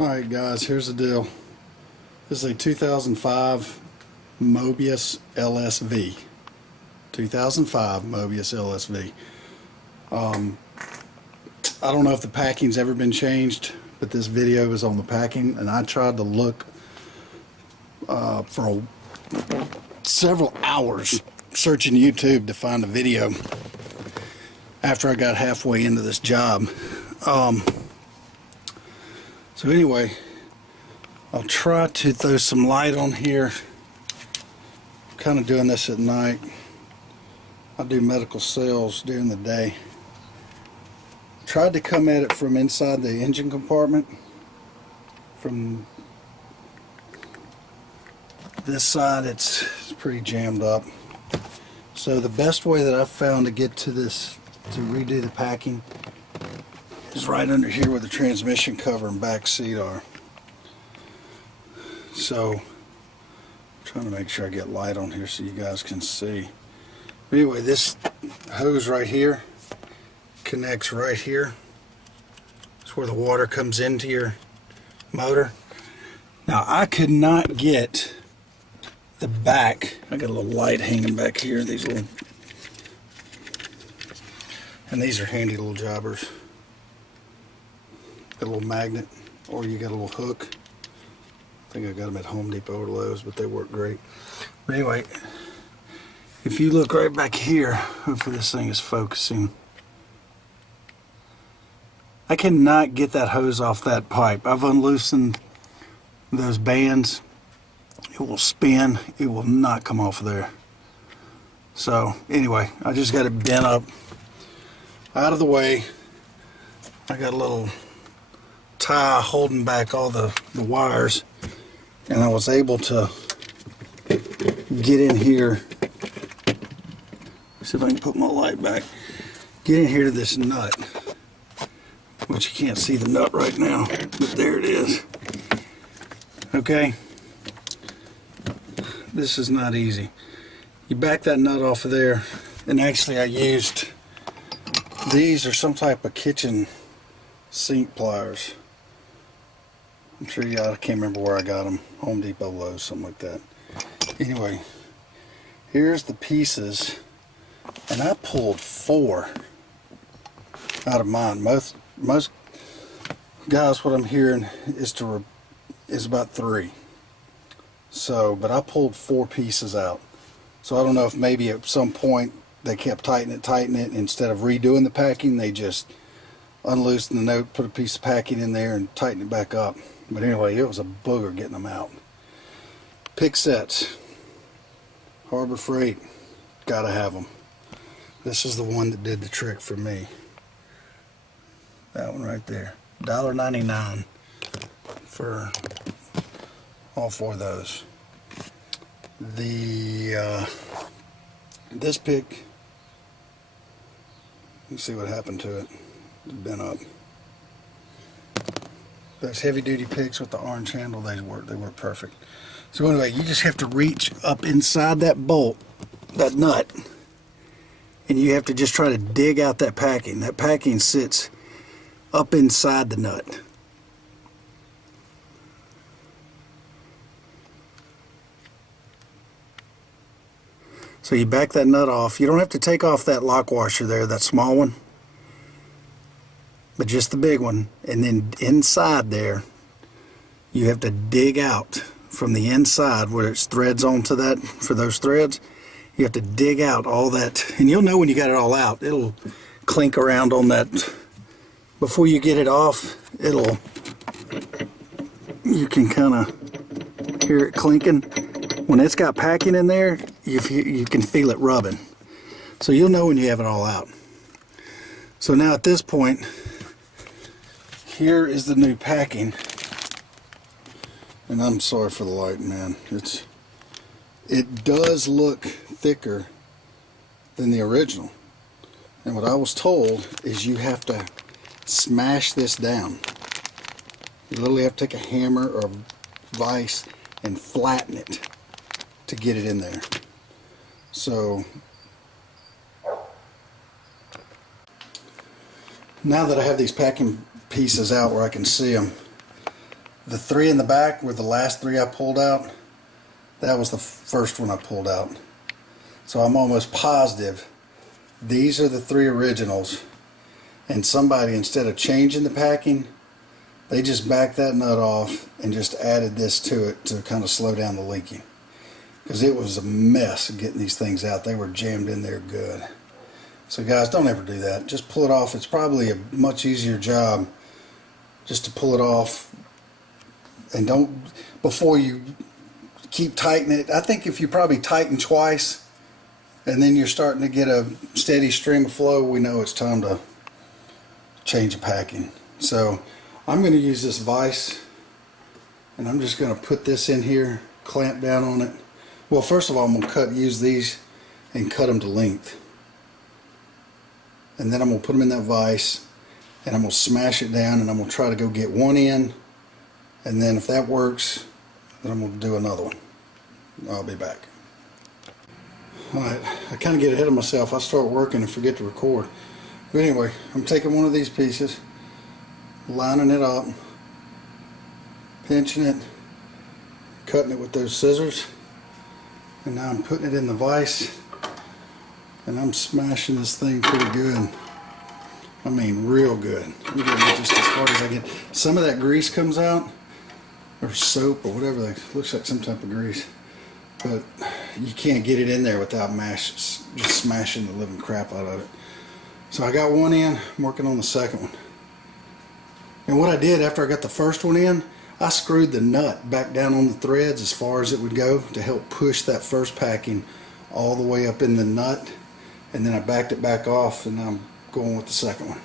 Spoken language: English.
Alright guys, here's the deal. This is a 2005 Mobius Lsv. 2005 Mobius Lsv. I don't know if the packing's ever been changed, but this video is on the packing, and I tried to look for several hours searching YouTube to find a video after I got halfway into this job. So anyway, I'll try to throw some light on here. I'm kind of doing this at night. I do medical sales during the day. Tried to come at it from inside the engine compartment. From this side, it's pretty jammed up. So the best way that I've found to get to this, to redo the packing, is right under here where the transmission cover and back seat are. So I'm trying to make sure I get light on here so you guys can see. But anyway, this hose right here connects right here. It's where the water comes into your motor. Now I could not get the back. I got a little light hanging back here. These little, and these are handy little jobbers. Got a little magnet, or you got a little hook. I think I got them at Home Depot or Lowe's, but they work great. But anyway, if you look right back here, hopefully this thing is focusing. I cannot get that hose off that pipe. I've unloosened those bands. It will spin. It will not come off of there. So anyway, I just got it bent up out of the way. I got a little tie holding back all the wires, and I was able to get in here. See if I can put my light back. Get in here to this nut, which you can't see the nut right now, but there it is. Okay, this is not easy. You back that nut off of there, and actually I used, these are some type of kitchen sink pliers. I'm sure I can't remember where I got them. Home Depot, Lowe's, something like that. Anyway, here's the pieces, and I pulled 4 out of mine. Most guys, what I'm hearing is about 3. So, but I pulled 4 pieces out. So I don't know if maybe at some point they kept tightening it. Instead of redoing the packing, they just unloosened the note, put a piece of packing in there, and tightened it back up. But anyway, it was a booger getting them out. Pick sets, Harbor Freight, gotta have them. This is the one that did the trick for me. That one right there, $1.99 for all 4 of those. This pick, you see what happened to it. It's bent up. Those heavy duty picks with the orange handle, they work perfect. So anyway, you just have to reach up inside that bolt, that nut, and you have to just try to dig out that packing. That packing sits up inside the nut. So you back that nut off. You don't have to take off that lock washer there, that small one, but just the big one. And then inside there, you have to dig out from the inside where it's threads onto that, for those threads. You have to dig out all that, and you'll know when you got it all out. It'll clink around on that. Before you get it off, you can kind of hear it clinking. When it's got packing in there, you can feel it rubbing. So you'll know when you have it all out. So now at this point, here is the new packing. And I'm sorry for the light, man. It does look thicker than the original. And what I was told is you have to smash this down. You literally have to take a hammer or a vise and flatten it to get it in there. So now that I have these packing pieces out where I can see them, the three in the back were the last three I pulled out. That was the first one I pulled out. So I'm almost positive these are the three originals, and somebody, instead of changing the packing, they just backed that nut off and just added this to it to kind of slow down the leaking, because it was a mess getting these things out. They were jammed in there good. So guys, don't ever do that. Just pull it off. It's probably a much easier job just to pull it off, and don't, before you keep tightening it. I think if you probably tighten twice and then you're starting to get a steady stream of flow, we know it's time to change the packing. So I'm going to use this vise, and I'm just going to put this in here, clamp down on it. Well, first of all, I'm going to use these and cut them to length, and then I'm going to put them in that vise, and I'm going to smash it down, and I'm going to try to go get one in, and then if that works, then I'm going to do another one. I'll be back. Alright, I kind of get ahead of myself. I start working and forget to record. But anyway, I'm taking one of these pieces, lining it up, pinching it, cutting it with those scissors, and now I'm putting it in the vise, and I'm smashing this thing pretty good. I mean real good. I'm getting it just as hard as I get. Some of that grease comes out, or soap or whatever, that looks like some type of grease, but you can't get it in there without just smashing the living crap out of it. So I got one in, I'm working on the second one. And what I did after I got the first one in, I screwed the nut back down on the threads as far as it would go to help push that first packing all the way up in the nut, and then I backed it back off, and I'm going with the second one.